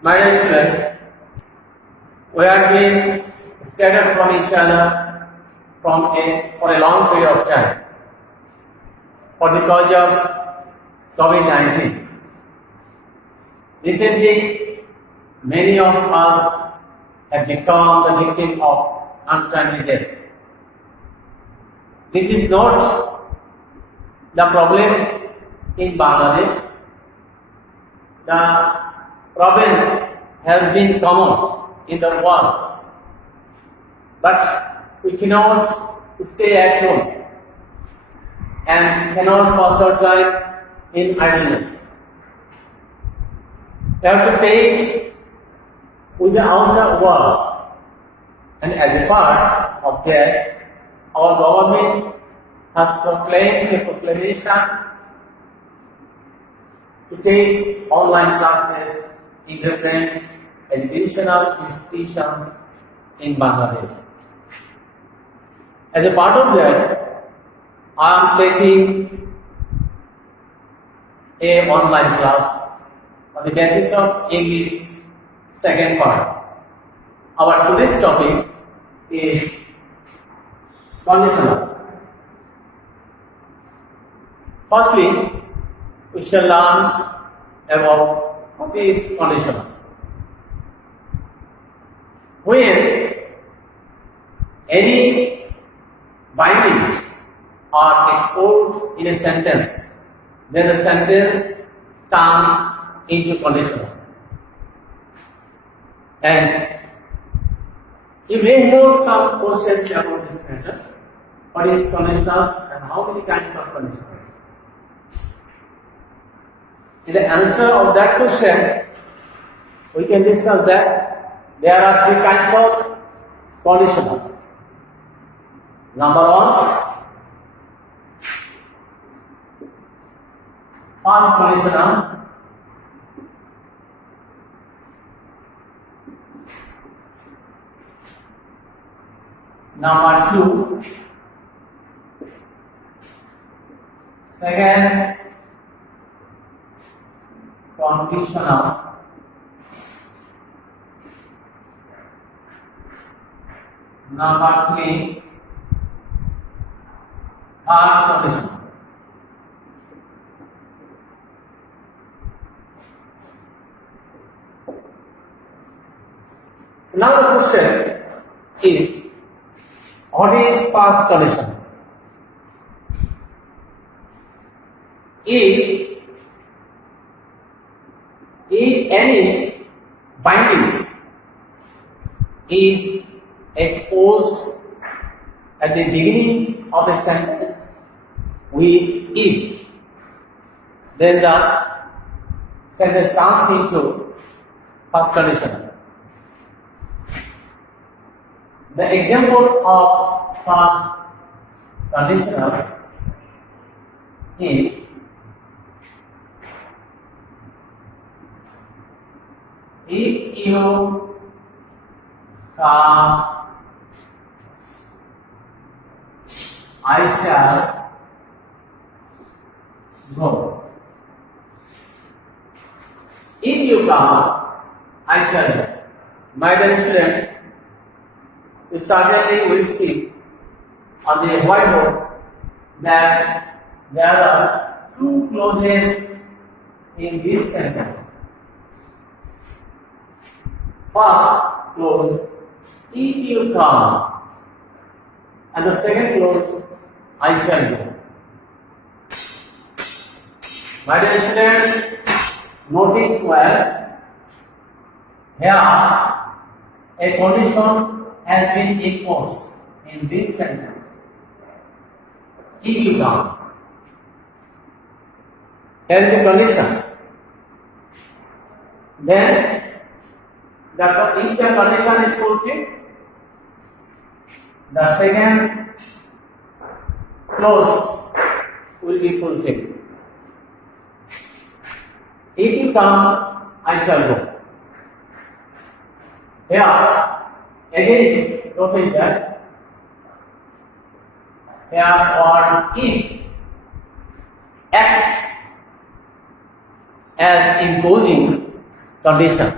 My dear students, we have been scattered from each other for a long period of time for the cause of COVID-19. Recently, many of us have become the victim of untimely death. This is not the problem in Bangladesh. The problem has been common in the world, but we cannot stay at home and cannot pass our time in idleness. We have to face with the outer world, and as a part of that, our government has proclaimed a proclamation to take online classes in different educational institutions in Bangladesh. As a part of that, I am taking a online class on the basis of English second part. Our today's topic is conditionals. Firstly, we shall learn about what is conditional. When any bindings are exposed in a sentence, then the sentence turns into conditional. And you may have some questions about this method. What is conditionals and how many kinds of conditionals? In the answer of that question, we can discuss that there are three kinds of conditionals. Number one, past conditional. Number two, second conditional. Number three, third conditional. Now the question is, what is past condition? If any binding is exposed at the beginning of a sentence with if, then the sentence turns into past conditional. The example of past conditional is if you come, I shall go. If you come, I shall go. My dear students, you certainly will see on the whiteboard that there are two clauses in this sentence. First clause, if you come, and the second clause, I shall go. My dear students, notice well, here a condition has been imposed in this sentence. If you come, there is a condition. Then, if the condition is fulfilled, the second clause will be fulfilled. If you come, I shall go. Here, again, notice that here word if acts as imposing condition.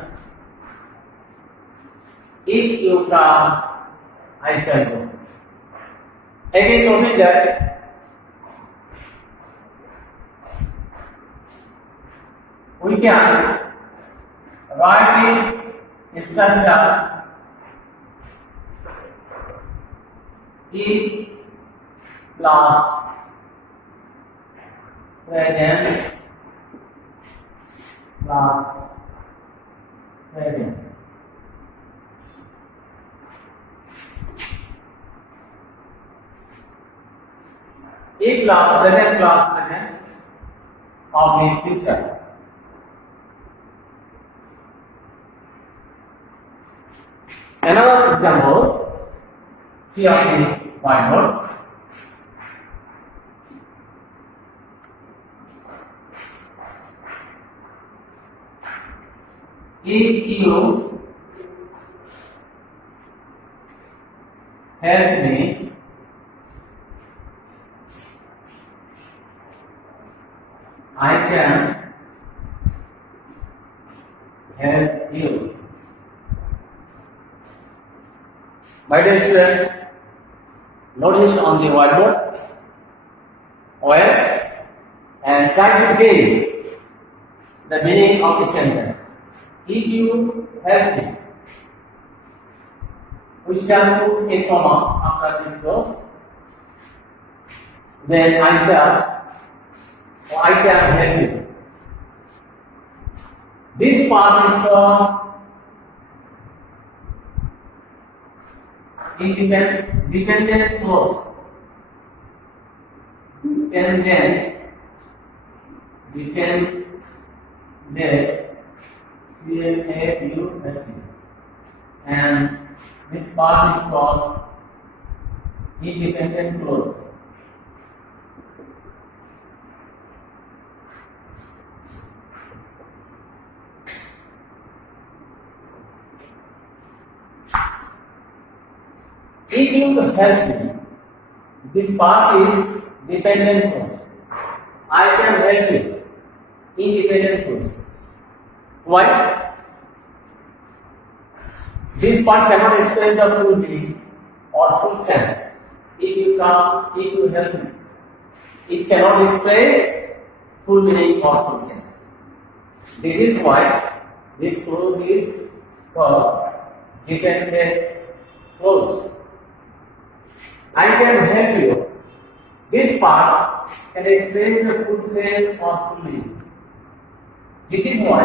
if you come, I shall go. Again, notice that we can write this structure if plus present plus present. If plus present of the future. Another example, see on the whiteboard. If you help me, I can help you. My dear students, notice on the whiteboard where and try to gauge the meaning of the sentence. If you help me, we shall put a comma after this clause. Then I shall or I can help you. This part is called dependent clause. Dependent C-L-A-U-S-E. And this part is called independent clause. If you help me, this part is dependent clause. I can help you, independent clause. Why? This part cannot explain the full meaning or full sense. If you help me, it cannot explain full meaning or full sense. This is why this clause is called dependent clause. I can help you. This part can explain the full sense or full meaning. This is why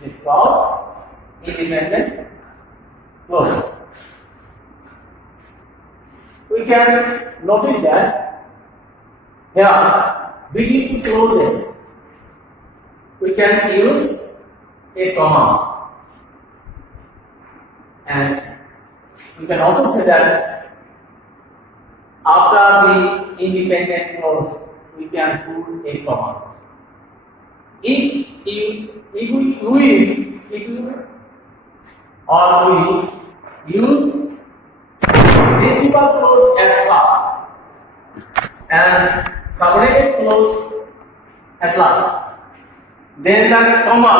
it is called independent clause. We can notice that here between two clauses we can use a comma, and we can also say that after the independent clause we can put a comma. If we use principal clause at first and subordinate clause at last, then the comma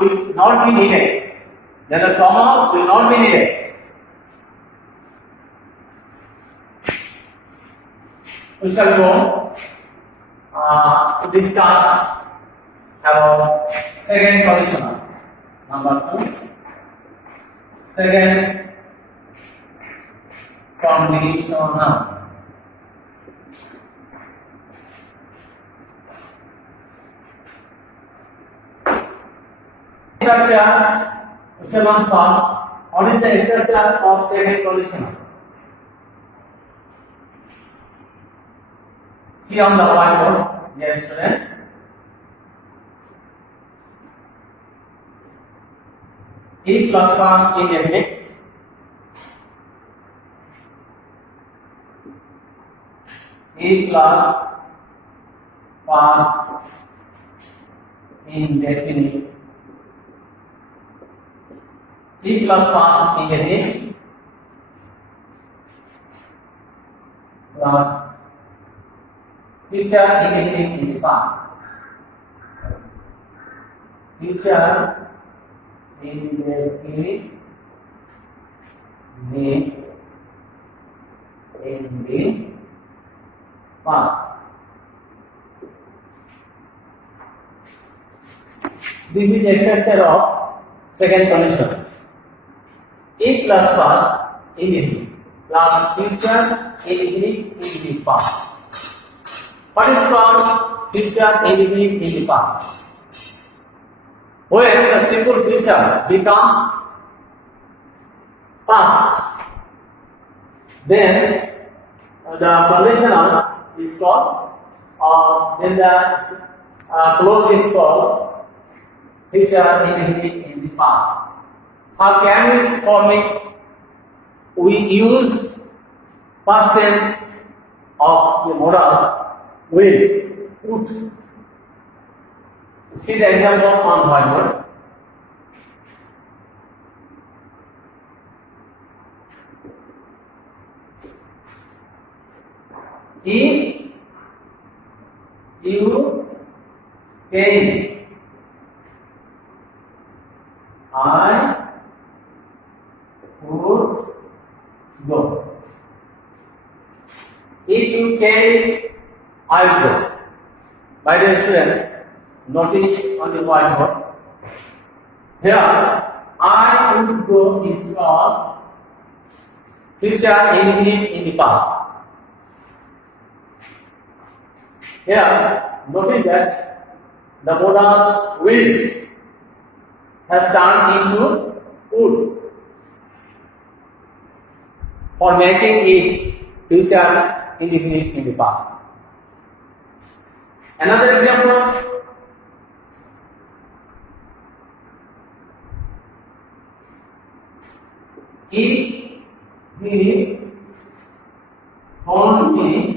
will not be needed. We shall go to discuss about second conditional. Number 2. Second conditional. Structure, we shall learn first. What is the structure of second conditional? See on the whiteboard, dear student. If plus past indefinite, if plus past indefinite, if plus past indefinite plus future indefinite in the past. Future indefinite made in the past. This is extension of second condition. If plus past indefinite plus future indefinite in the past. What is called future indefinite in the past? When the simple future becomes past, then the conditional is called, then the clause is called future indefinite in the past. How can we form it? We use past tense of the modal will, would. See the example on whiteboard. If you came, I would go. If you came, I would go. My dear students, notice on the whiteboard. Here, I would go is called future indefinite in the past. Here, notice that the modal will has turned into would for making it future indefinite in the past. Another example. If he told me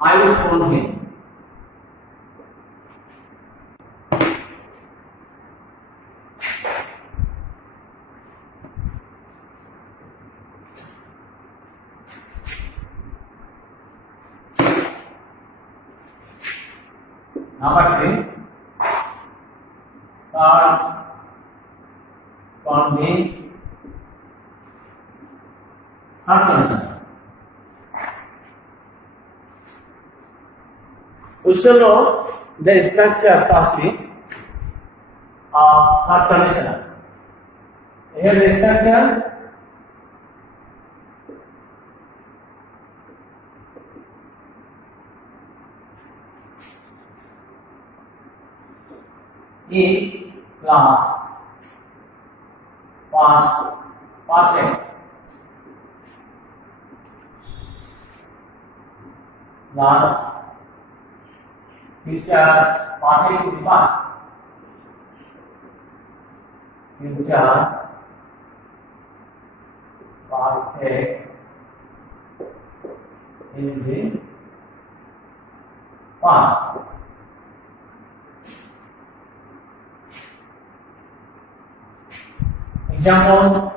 I would phone him. Number 3, convey convention. We shall know the structure firstly of third conditional. Here the structure. If plus past perfect plus future perfect in the past, future perfect in the past. Example.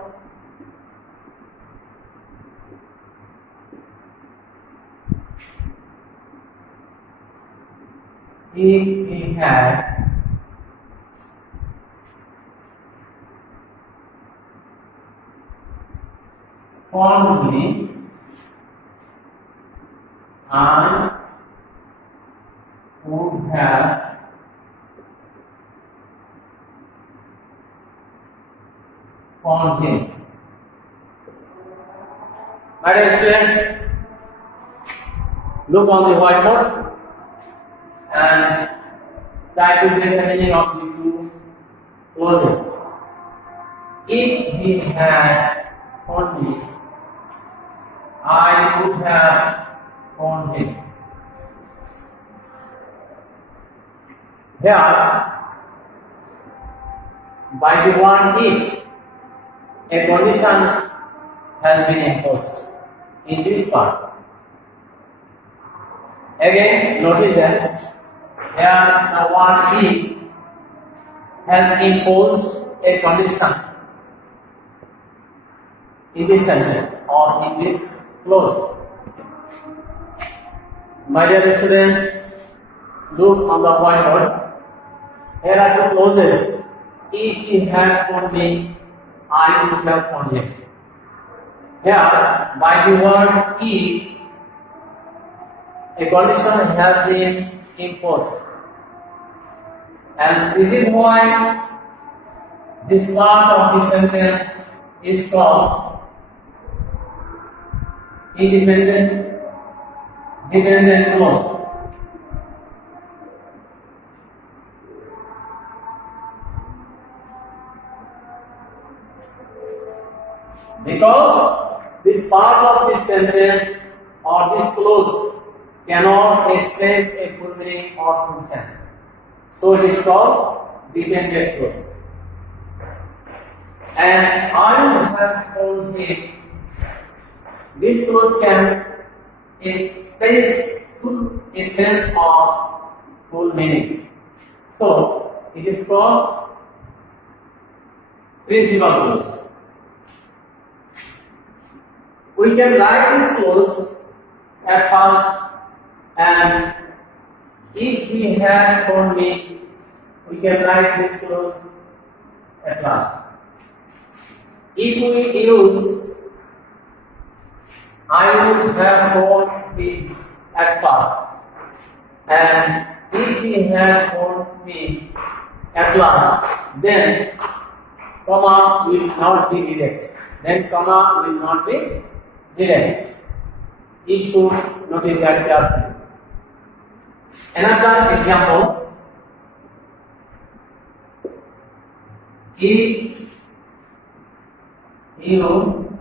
If we had fondly I would have found him. My dear students, look on the whiteboard and try to get the meaning of the two clauses. If he had found me, I would have found him. Here, by the word if, a condition has been imposed in this part. Again, notice that here the word if has imposed a condition. in this sentence or in this clause. My dear students, look on the whiteboard. Here are two clauses. If he had phoned me, I would have phoned him. Here, by the word if, a condition has been imposed. And this is why this part of the sentence is called dependent clause. Because this part of this sentence or this clause cannot express a full meaning or full sense. So it is called dependent clause. And I would have told him this clause can express a sense of full meaning. So it is called principal clause. We can write this clause at first, and if he had phoned me, we can write this clause at last. If we use I would have phoned me at first, and if he had phoned me at last, then comma will not be direct. Then comma will not be direct. You should notice that carefully. Another example: if you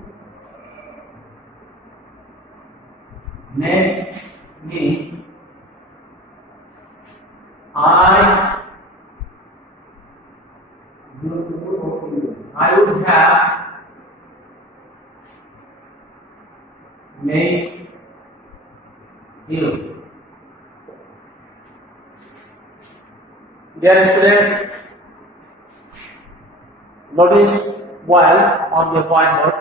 met me, I would have met you. Dear students, notice well on the whiteboard.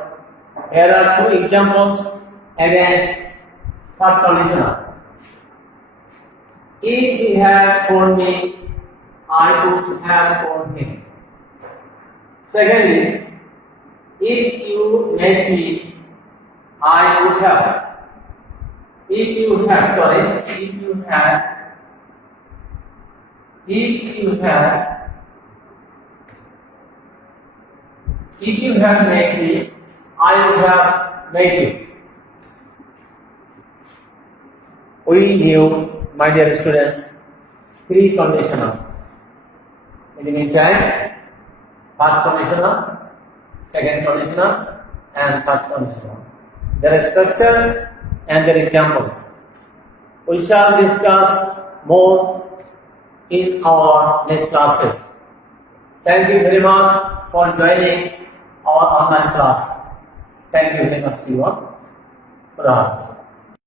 Here are two examples against third conditional. If he had phoned me, I would have phoned him. Secondly, if you met me, I would have. If you had met me, I would have met you. We knew, my dear students, three conditionals. In the meantime, first conditional, second conditional, and third conditional. Their structures and their examples. We shall discuss more in our next classes. Thank you very much for joining our online class. Thank you very much to you all. Khudda Hafiz.